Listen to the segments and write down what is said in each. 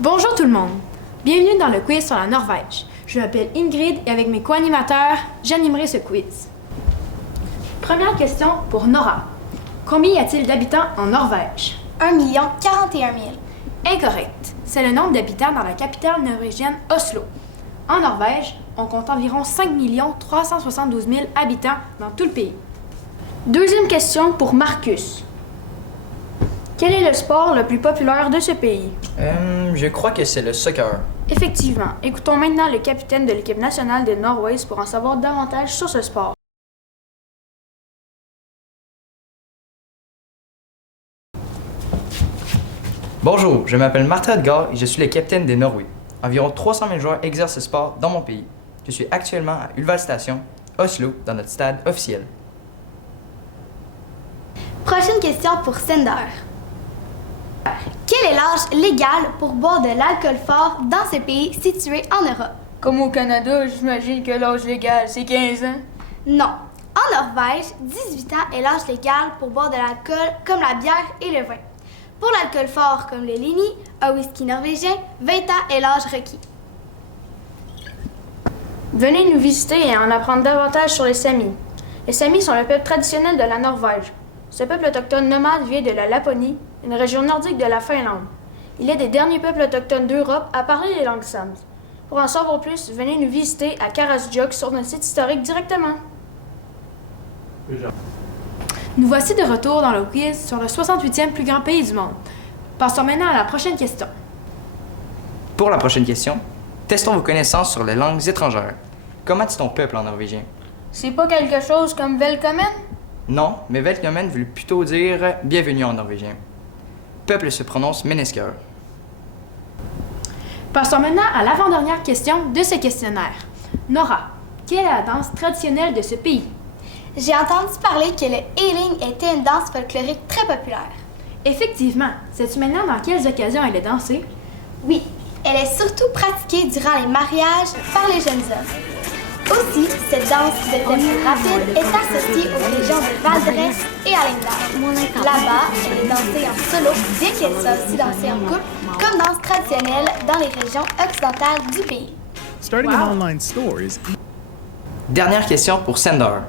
Bonjour tout le monde! Bienvenue dans le quiz sur la Norvège. Je m'appelle Ingrid et avec mes co-animateurs, j'animerai ce quiz. Première question pour Nora. Combien y a-t-il d'habitants en Norvège? 1 041 000. Incorrect. C'est le nombre d'habitants dans la capitale norvégienne Oslo. En Norvège, on compte environ 5 372 000 habitants dans tout le pays. Deuxième question pour Marcus. Quel est le sport le plus populaire de ce pays? Je crois que c'est le soccer. Effectivement. Écoutons maintenant le capitaine de l'équipe nationale de Norway pour en savoir davantage sur ce sport. Bonjour, je m'appelle Martin Edgar et je suis le capitaine des Norway. Environ 300 000 joueurs exercent ce sport dans mon pays. Je suis actuellement à Ullevål Station, Oslo, dans notre stade officiel. Prochaine question pour Sender. Quel est l'âge légal pour boire de l'alcool fort dans ce pays situé en Europe? Comme au Canada, j'imagine que l'âge légal, c'est 15 ans. Non. En Norvège, 18 ans est l'âge légal pour boire de l'alcool comme la bière et le vin. Pour l'alcool fort comme le Lini, un whisky norvégien, 20 ans est l'âge requis. Venez nous visiter et en apprendre davantage sur les Samis. Les Samis sont le peuple traditionnel de la Norvège. Ce peuple autochtone nomade vient de la Laponie, une région nordique de la Finlande. Il est des derniers peuples autochtones d'Europe à parler les langues sames. Pour en savoir plus, venez nous visiter à Karasjok sur notre site historique directement. Nous voici de retour dans le quiz sur le 68e plus grand pays du monde. Passons maintenant à la prochaine question. Pour la prochaine question, testons vos connaissances sur les langues étrangères. Comment dit ton peuple en norvégien? C'est pas quelque chose comme Velkommen? Non, mais Velkommen veut plutôt dire bienvenue en norvégien. Peuple se prononce mennesker. Passons maintenant à l'avant-dernière question de ce questionnaire. Nora, quelle est la danse traditionnelle de ce pays? J'ai entendu parler que le Eling était une danse folklorique très populaire. Effectivement. Sais-tu maintenant dans quelles occasions elle est dansée? Oui, elle est surtout pratiquée durant les mariages par les jeunes hommes. Aussi, cette danse de tempo rapide est associée aux régions de Val d'Rens et Hallingdal. Là-bas, elle est dansée en solo, bien qu'elle soit aussi dansée en couple, comme danse traditionnelle dans les régions occidentales du pays. Starting an online store is Dernière question pour Sender.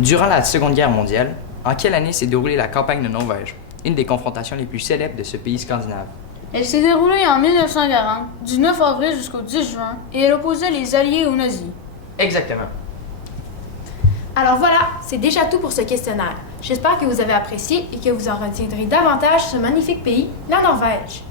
Durant la Seconde Guerre mondiale, en quelle année s'est déroulée la campagne de Norvège, une des confrontations les plus célèbres de ce pays scandinave? Elle s'est déroulée en 1940, du 9 avril jusqu'au 10 juin, et elle opposait les Alliés aux nazis. Exactement. Alors voilà, c'est déjà tout pour ce questionnaire. J'espère que vous avez apprécié et que vous en retiendrez davantage ce magnifique pays, la Norvège.